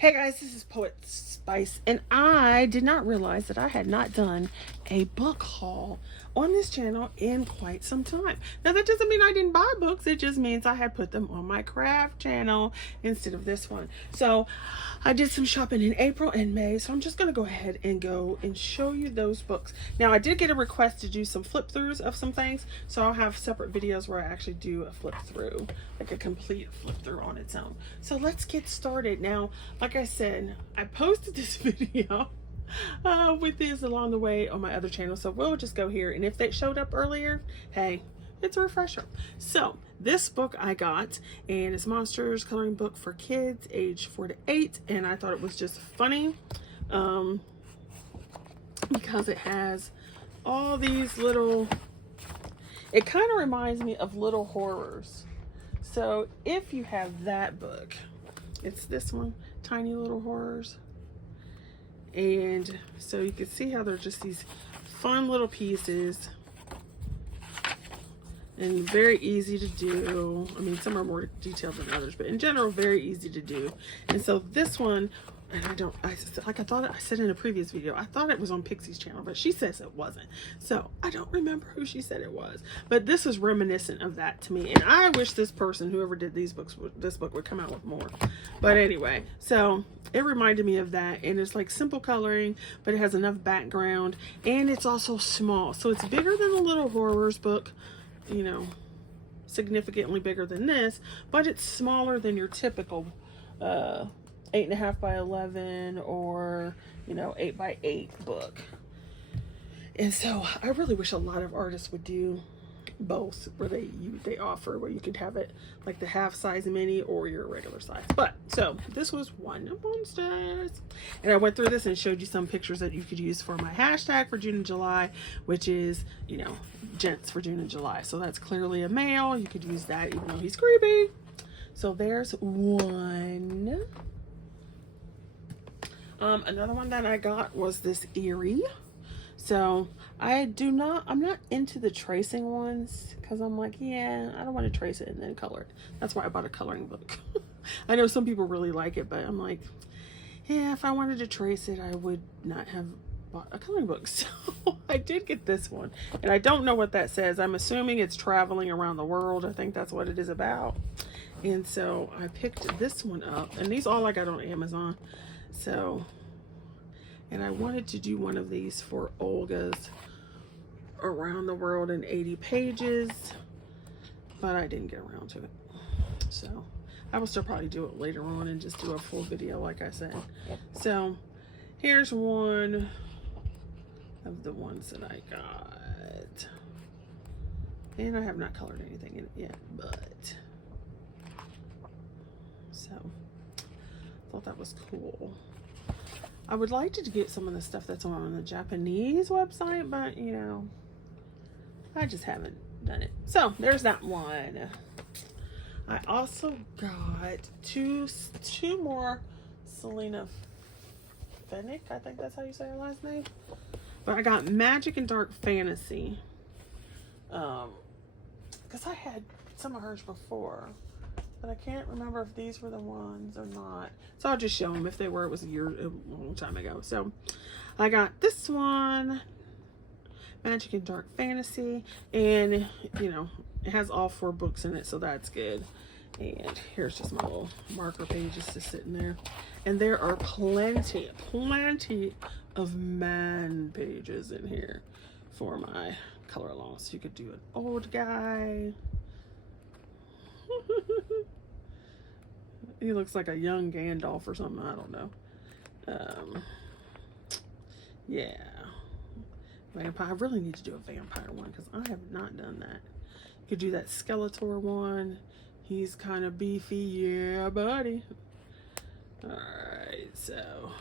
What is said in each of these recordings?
Hey guys, this is Poet Spice, and I did not realize that I had not done a book haul on this channel in quite some time. Now that doesn't mean I didn't buy books, it just means I had put them on my craft channel instead of this one. So I did some shopping in April and May, so I'm just going to go ahead and go and show you those books. Now I did get a request to do some flip throughs of some things, so I'll have separate videos where I actually do a flip through, like a complete flip through on its own. So let's get started. Now, like I said, I posted this video with this along the way on my other channel, so we'll just go here, and if they showed up earlier, hey, it's a refresher. So this book I got, and it's Monsters coloring book for kids age 4 to 8, and I thought it was just funny because it has all these little, it kind of reminds me of Little Horrors. So if you have that book, it's this one, Tiny Little Horrors. And so you can see how they're just these fun little pieces and very easy to do. I mean, some are more detailed than others, but in general, very easy to do. And so this one, and I thought I said in a previous video, I thought it was on Pixie's channel, but she says it wasn't. So I don't remember who she said it was, but this is reminiscent of that to me. And I wish this person, whoever did these books, this book would come out with more. But anyway, so it reminded me of that, and it's like simple coloring, but it has enough background, and it's also small. So it's bigger than the Little Horrors book, you know, significantly bigger than this, but it's smaller than your typical 8.5 by 11 or, you know, 8 by 8 book. And so I really wish a lot of artists would do both, where they offer where you could have it like the half size mini or your regular size. But so this was one of Monsters, and I went through this and showed you some pictures that you could use for my hashtag for June and July, which is, you know, gents for June and July. So that's clearly a male. You could use that even though he's creepy. So there's one. Another one that I got was this Eerie. So I'm not into the tracing ones, because I'm like, yeah, I don't want to trace it and then color it. That's why I bought a coloring book. I know some people really like it, but I'm like, yeah, if I wanted to trace it, I would not have bought a coloring book. So I did get this one, and I don't know what that says. I'm assuming it's traveling around the world. I think that's what it is about. And so I picked this one up, and these all I got on Amazon. So, and I wanted to do one of these for Olga's Around the World in 80 Pages, but I didn't get around to it. So I will still probably do it later on and just do a full video like I said. So here's one of the ones that I got. And I have not colored anything in it yet, but so I thought that was cool. I would like to get some of the stuff that's on the Japanese website, but you know, I just haven't done it. So there's that one. I also got two more Selena Fennick, I think that's how you say her last name. But I got Magic and Dark Fantasy. Because I had some of hers before, but I can't remember if these were the ones or not. So I'll just show them. If they were, it was a long time ago. So I got this one, Magic and Dark Fantasy, and you know, it has all 4 books in it, so that's good. And here's just my little marker pages just sitting there. And there are plenty of man pages in here for my color along. So you could do an old guy. He looks like a young Gandalf or something. I don't know. Yeah. Vampire. I really need to do a vampire one because I have not done that. You could do that Skeletor one. He's kind of beefy. Yeah, buddy. Alright, so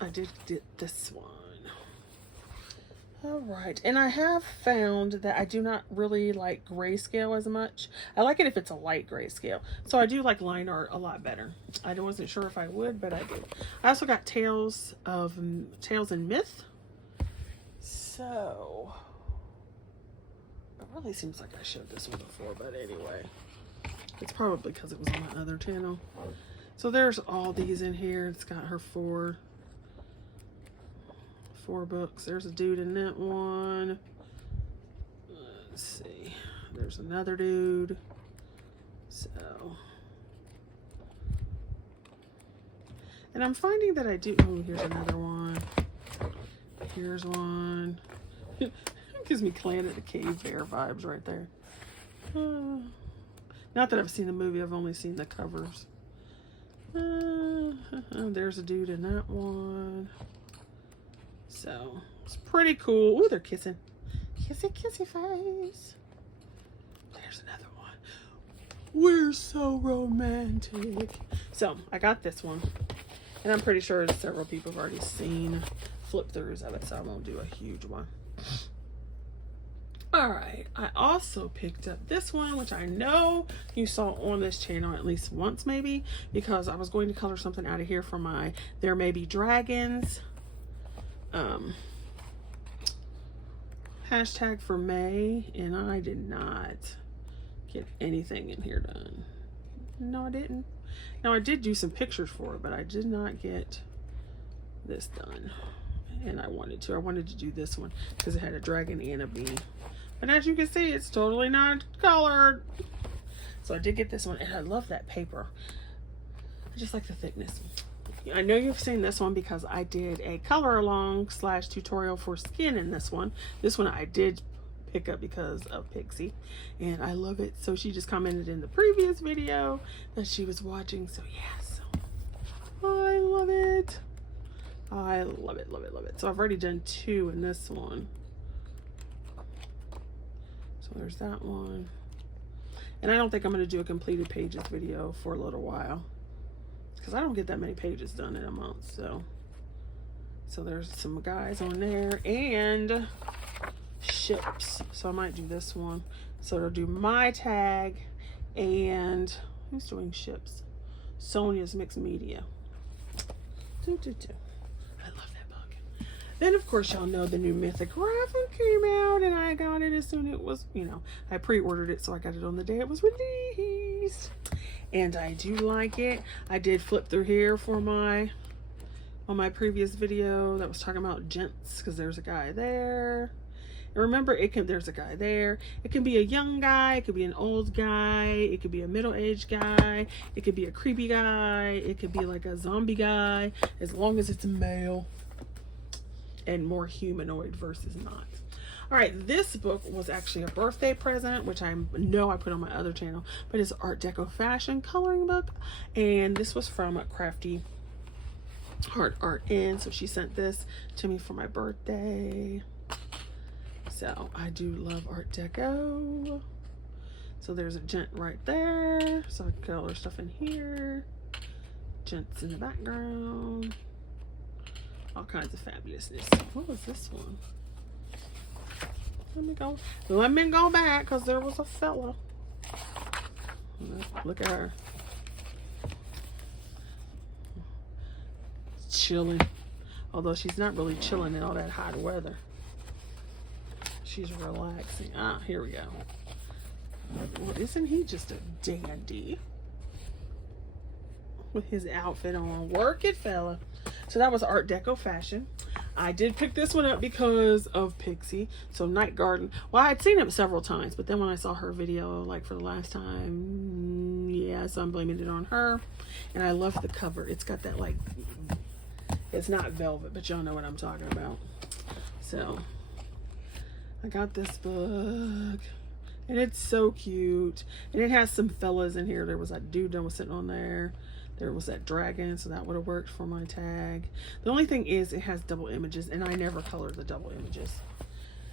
I did this one. Alright, and I have found that I do not really like grayscale as much. I like it if it's a light grayscale. So I do like line art a lot better. I wasn't sure if I would, but I did. I also got Tales and Myth. So it really seems like I showed this one before, but anyway. It's probably because it was on my other channel. So there's all these in here. It's got her four books. There's a dude in that one. Let's see. There's another dude. So, and I'm finding that I do. Oh, here's another one. Here's one. It gives me Clan of the Cave Bear vibes right there. Not that I've seen the movie, I've only seen the covers. There's a dude in that one. So, it's pretty cool. Ooh, they're kissing. Kissy, kissy face. There's another one. We're so romantic. So, I got this one. And I'm pretty sure several people have already seen flip-throughs of it, so I won't do a huge one. Alright, I also picked up this one, which I know you saw on this channel at least once maybe, because I was going to color something out of here for my There May Be Dragons hashtag for May, and I did not get anything in here done. No, I didn't. Now, I did do some pictures for it, but I did not get this done. And I wanted to do this one because it had a dragon and a bee. But as you can see, it's totally not colored. So I did get this one, and I love that paper. I just like the thickness. I know you've seen this one because I did a color along / tutorial for skin in this one. This one I did pick up because of Pixie, and I love it. So she just commented in the previous video that she was watching. So yes, I love it. I love it, love it, love it. So I've already done 2 in this one. So there's that one. And I don't think I'm going to do a completed pages video for a little while, because I don't get that many pages done in a month. So there's some guys on there and ships. So I might do this one. So it'll do my tag, and who's doing ships? Sonia's Mixed Media. I love that book. Then of course y'all know the new Mythographic came out, and I got it as soon as it was, you know, I pre-ordered it, so I got it on the day it was released. And I do like it. I did flip through here for on my previous video that was talking about gents, because there's a guy there. And remember, there's a guy there. It can be a young guy, it could be an old guy, it could be a middle-aged guy, it could be a creepy guy, it could be like a zombie guy, as long as it's a male and more humanoid versus not. All right, this book was actually a birthday present, which I know I put on my other channel, but it's Art Deco fashion coloring book, and this was from Crafty Heart Art In. So she sent this to me for my birthday. So I do love Art Deco. So there's a gent right there, so I can color stuff in here. Gents in the background. All kinds of fabulousness. What was this one? Let me go back, because there was a fella. Look at her. Chilling. Although she's not really chilling in all that hot weather. She's relaxing. Ah, here we go. Well, isn't he just a dandy? With his outfit on. Work it, fella. So that was Art Deco fashion. I did pick this one up because of Pixie. So Night Garden. Well, I'd seen it several times, but then when I saw her video, like for the last time, yeah, so I'm blaming it on her. And I love the cover. It's got that, like, it's not velvet, but y'all know what I'm talking about. So I got this book, and it's so cute. And it has some fellas in here. There was that dude that was sitting on there. There was that dragon, so that would have worked for my tag. The only thing is it has double images, and I never colored the double images.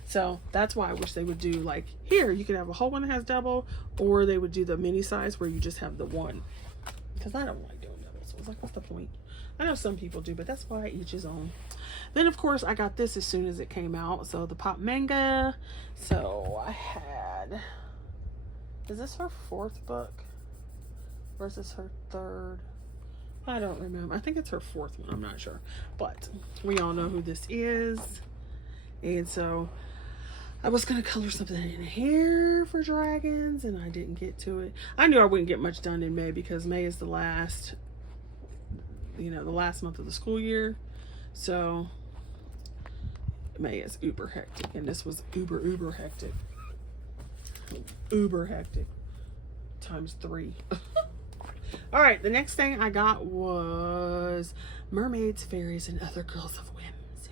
So that's why I wish they would do, like, here, you could have a whole one that has double, or they would do the mini size where you just have the one. Because I don't like doing double, so I was like, what's the point? I know some people do, but that's why each his own. Then, of course, I got this as soon as it came out. So the Pop Manga. So I had, is this her 4th book? Or is this her 3rd? I don't remember. I think it's her 4th one. I'm not sure. But we all know who this is. And so I was going to color something in here for dragons, and I didn't get to it. I knew I wouldn't get much done in May, because May is the last you know, the last month of the school year. So May is uber hectic, and this was uber hectic. Uber hectic times 3. All right, the next thing I got was Mermaids, Fairies, and Other Girls of Whimsy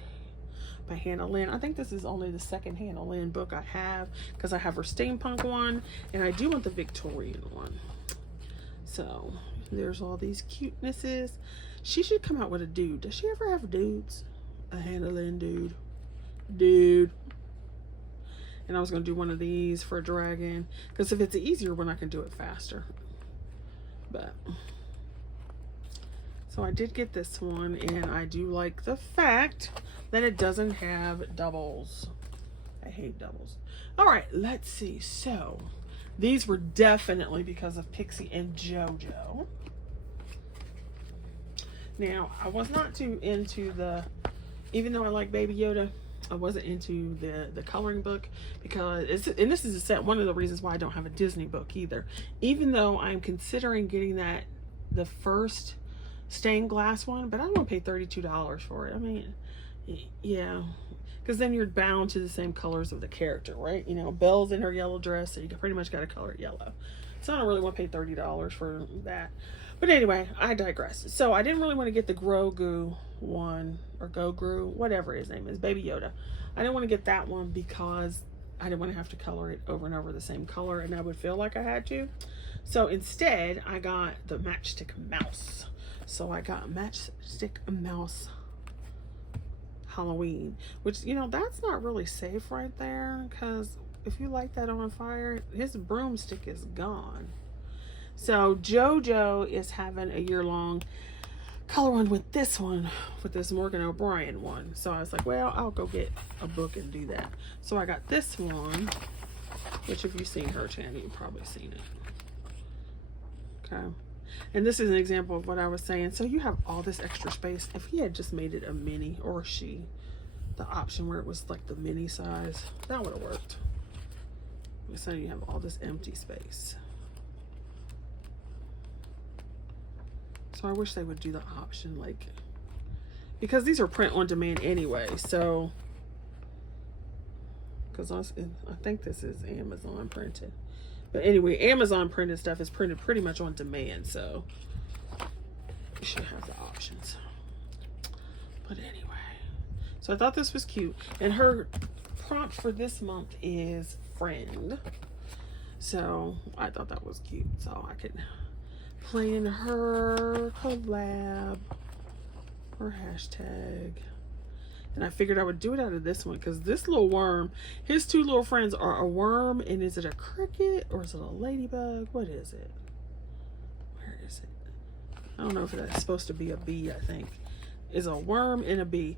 by Hannah Lynn. I think this is only the second Hannah Lynn book I have, because I have her steampunk one, and I do want the Victorian one. So there's all these cutenesses. She should come out with a dude. Does she ever have dudes? A Hannah Lynn dude. And I was going to do one of these for a dragon, because if it's an easier one, I can do it faster. But so I did get this one, and I do like the fact that it doesn't have doubles. I hate doubles. All right, let's see. So these were definitely because of Pixie and JoJo. Now, I was not too into the, even though I like Baby Yoda, I wasn't into the coloring book, because and this is one of the reasons why I don't have a Disney book either. Even though I'm considering getting the first stained glass one, but I don't want to pay $32 for it. I mean, yeah, because then you're bound to the same colors of the character, right? You know, Belle's in her yellow dress, so you pretty much got to color it yellow. So I don't really want to pay $30 for that. But anyway, I digress. So I didn't really want to get the Grogu one, or Gogru, whatever his name is, Baby Yoda. I didn't want to get that one because I didn't want to have to color it over and over the same color, and I would feel like I had to. So instead, I got the Matchstick Mouse. So I got Matchstick Mouse Halloween, which, you know, that's not really safe right there, because if you light that on fire, his broomstick is gone. So JoJo is having a year-long color one with this Morgan O'Brien one. So I was like, well, I'll go get a book and do that. So I got this one, which if you've seen her channel, you've probably seen it. Okay. And this is an example of what I was saying. So you have all this extra space. If he had just made it a mini, or she, the option where it was like the mini size, that would have worked. So you have all this empty space. So I wish they would do the option, like, because these are print on demand anyway. So, because I think this is Amazon printed. But anyway, Amazon printed stuff is printed pretty much on demand. So you should have the options. But anyway, so I thought this was cute. And her prompt for this month is friend. So I thought that was cute. So I could plan her collab or hashtag. And I figured I would do it out of this one, because this little worm, his two little friends are a worm, and is it a cricket or is it a ladybug? What is it? Where is it? I don't know if that's supposed to be a bee. I think is a worm and a bee.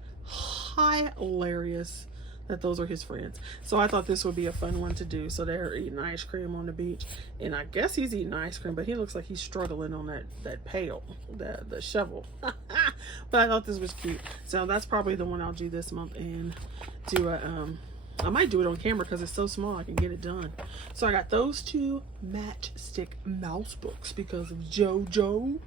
Hilarious that those are his friends. So I thought this would be a fun one to do. So they're eating ice cream on the beach, and I guess he's eating ice cream, but he looks like he's struggling on that pail, the shovel. But I thought this was cute. So that's probably the one I'll do this month, and do a I might do it on camera because it's so small I can get it done. So I got those two Matchstick Mouse books because of JoJo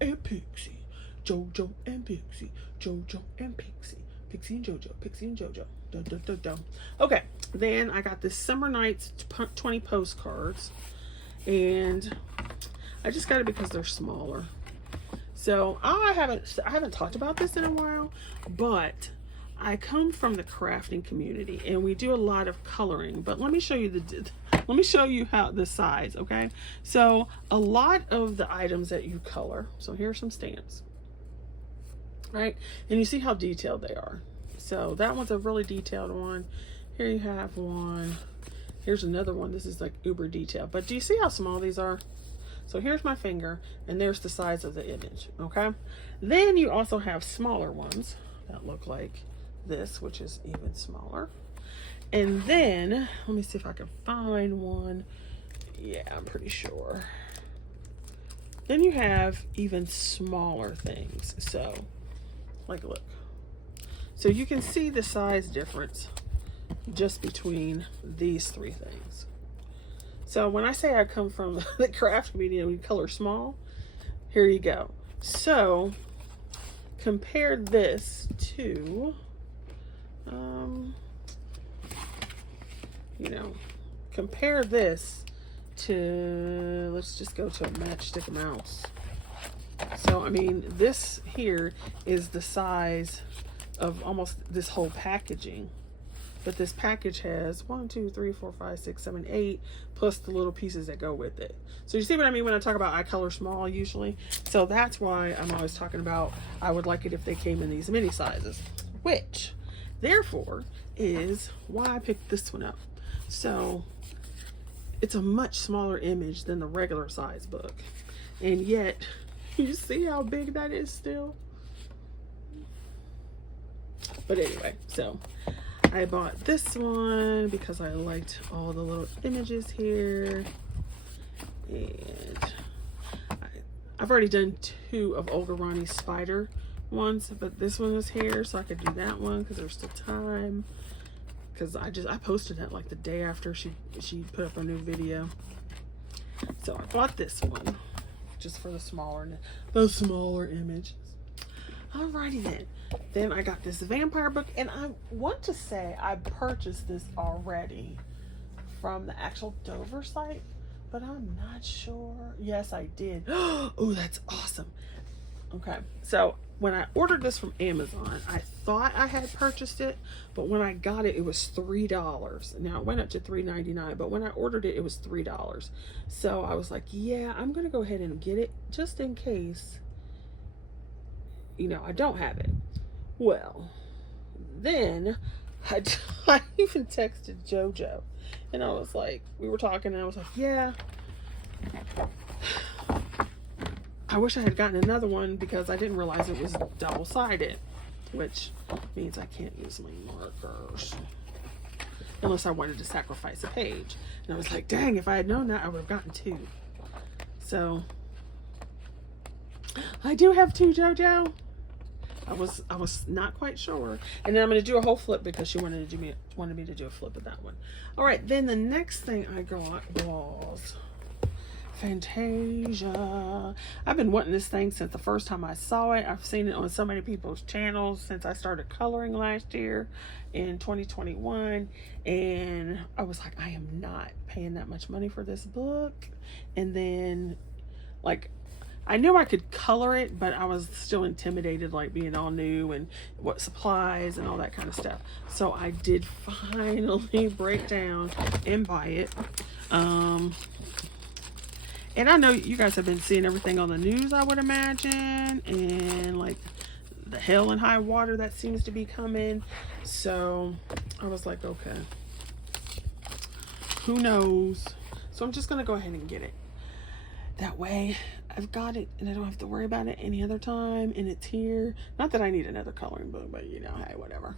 and Pixie. JoJo and Pixie. JoJo and Pixie. Pixie and JoJo. Pixie and JoJo. Dun, dun, dun, dun. Okay, then I got this Summer Nights 20 postcards, and I just got it because they're smaller. So I haven't talked about this in a while, but I come from the crafting community, and we do a lot of coloring. But let me show you how the size. Okay, so a lot of the items that you color. So here's some stamps. Right, and you see how detailed they are. So that one's a really detailed one. Here you have one. Here's another one. This is like uber detailed. But do you see how small these are? So here's my finger, and there's the size of the image. Okay, then you also have smaller ones that look like this, which is even smaller. And then let me see if I can find one. Yeah, I'm pretty sure. Then you have even smaller things. So like, look, so you can see the size difference just between these three things. So when I say I come from the craft community and we color small, here you go. So compare this to, you know, compare this to, let's just go to a Matchstick Mouse. So, I mean, this here is the size of almost this whole packaging. But this package has 1, 2, 3, 4, 5, 6, 7, 8, plus the little pieces that go with it. So you see what I mean when I talk about I color small usually? So that's why I'm always talking about I would like it if they came in these mini sizes. Which, therefore, is why I picked this one up. So it's a much smaller image than the regular size book. And yet, you see how big that is still? But anyway, so I bought this one because I liked all the little images here. And I've already done 2 of Olga Ronnie's spider ones, but this one was here, so I could do that one because there's still time. Because I posted that like the day after she put up a new video. So I bought this one just for the smaller images. Alrighty then. Then I got this vampire book, and I want to say I purchased this already from the actual Dover site, but I'm not sure. Yes, I did. Oh, that's awesome. Okay, so when I ordered this from Amazon, I thought I had purchased it, but when I got it, it was $3. Now it went up to $3.99, but when I ordered it, it was $3. So I was like, yeah, I'm gonna go ahead and get it just in case, you know, I don't have it. Well, then I even texted JoJo, and I was like, we were talking, and I was like, yeah, I wish I had gotten another one because I didn't realize it was double-sided, which means I can't use my markers unless I wanted to sacrifice a page. And I was like, dang, if I had known that, I would have gotten 2. So I do have 2, JoJo. I was not quite sure, and then I'm going to do a whole flip because she wanted me to do a flip of that one. All right, then the next thing I got was Fantasia. I've been wanting this thing since the first time I saw it. I've seen it on so many people's channels since I started coloring last year in 2021, and I was like, I am not paying that much money for this book. And then, like, I knew I could color it, but I was still intimidated, like being all new and what supplies and all that kind of stuff. So I did finally break down and buy it. And I know you guys have been seeing everything on the news, I would imagine, and like the hell and high water that seems to be coming. So I was like, okay, who knows? So I'm just gonna go ahead and get it. That way I've got it and I don't have to worry about it any other time, and it's here. Not that I need another coloring book, but you know, hey, whatever.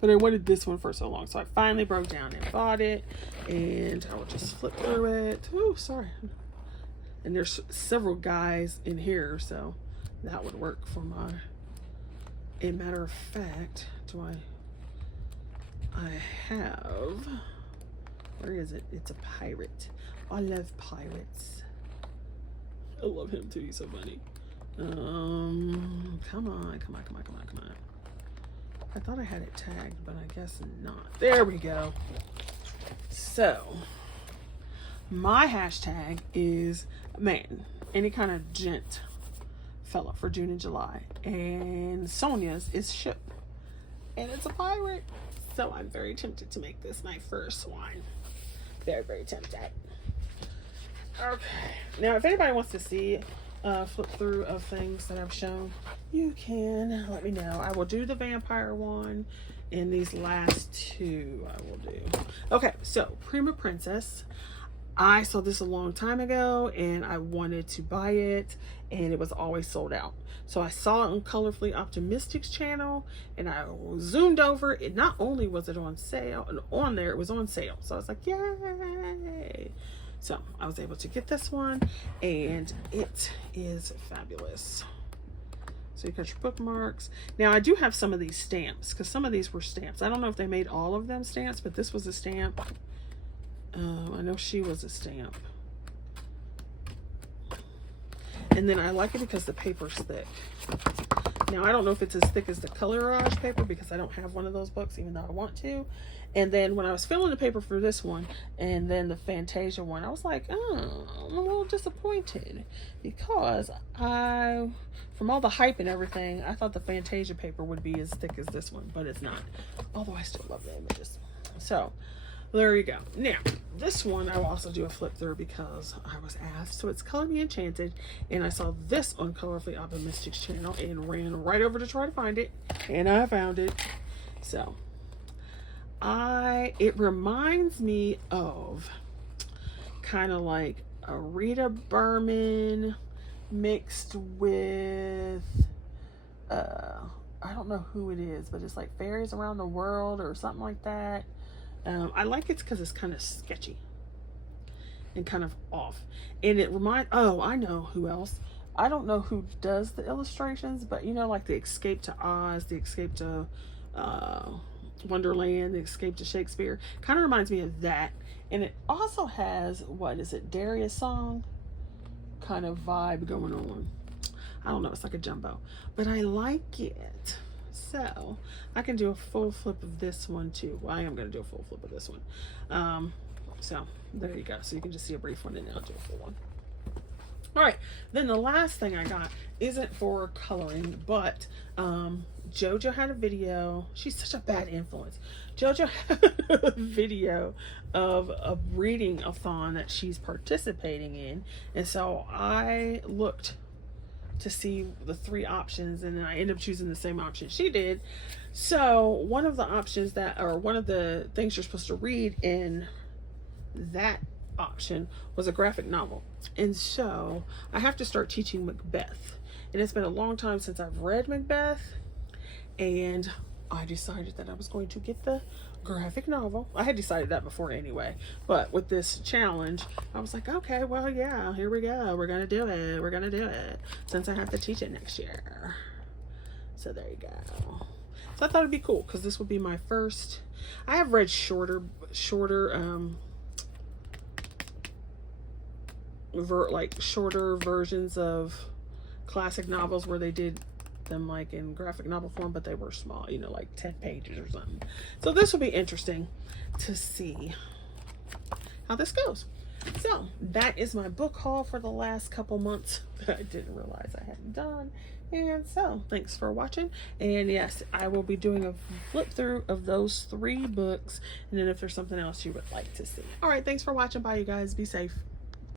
But I wanted this one for so long, so I finally broke down and bought it, and I will just flip through it. Ooh, sorry. And there's several guys in here, so that would work for my, a matter of fact, I have, where is it? It's a pirate. I love pirates. I love him too, he's so funny. Come on. I thought I had it tagged, but I guess not. There we go. So, my hashtag is, man, any kind of gent fella for June and July. And Sonia's is ship. And it's a pirate. So I'm very tempted to make this my first one. Very, very tempted. Okay, now if anybody wants to see flip through of things that I've shown, you can let me know. I will do the vampire one, and these last 2 I will do. Okay, so Prima Princess. I saw this a long time ago and I wanted to buy it, and it was always sold out. So I saw it on Colorfully Optimistic's channel, and I zoomed over it. Not only was it on sale, and on there it was on sale. So I was like, yay! So I was able to get this one, and it is fabulous. So you got your bookmarks. Now I do have some of these stamps, because some of these were stamps. I don't know if they made all of them stamps, but this was a stamp. I know she was a stamp. And then I like it because the paper's thick. Now, I don't know if it's as thick as the Colorage paper because I don't have one of those books, even though I want to. And then when I was filling the paper for this one and then the Fantasia one, I was like, oh, I'm a little disappointed because from all the hype and everything, I thought the Fantasia paper would be as thick as this one, but it's not. Although I still love the images. So there you go. Now, this one I will also do a flip through because I was asked. So it's Color Me Enchanted, and I saw this on Colorfully Optimistic's channel and ran right over to try to find it, and I found it. So it reminds me of kind of like a Rita Berman mixed with I don't know who it is, but it's like Fairies Around the World or something like that. I like it because it's kind of sketchy and kind of off, and it I know who else. I don't know who does the illustrations, but you know, like the Escape to Oz, the Escape to Wonderland, the Escape to Shakespeare, kind of reminds me of that. And it also has, what is it, Darius song kind of vibe going on. I don't know, it's like a jumbo, but I like it. So I can do a full flip of this one too. Well, I am going to do a full flip of this one. So there you go. So you can just see a brief one and then I'll do a full one. All right, then the last thing I got isn't for coloring, but JoJo had a video. She's such a bad influence. JoJo had a video of a reading-a-thon that she's participating in, and so I looked to see the 3 options, and then I ended up choosing the same option she did. So one of the options one of the things you're supposed to read in that option was a graphic novel, and so I have to start teaching Macbeth, and it's been a long time since I've read Macbeth, and I decided that I was going to get the graphic novel. I had decided that before anyway, but with this challenge I was like, okay, well, yeah, here we go, we're gonna do it since I have to teach it next year. So there you go. So I thought it'd be cool because this would be my first. I have read shorter shorter versions of classic novels where they did them like in graphic novel form, but they were small, you know, like 10 pages or something. So this will be interesting to see how this goes. So that is my book haul for the last couple months that I didn't realize I hadn't done. And so thanks for watching, and yes, I will be doing a flip through of those 3 books, and then if there's something else you would like to see. All right, thanks for watching. Bye, you guys. Be safe.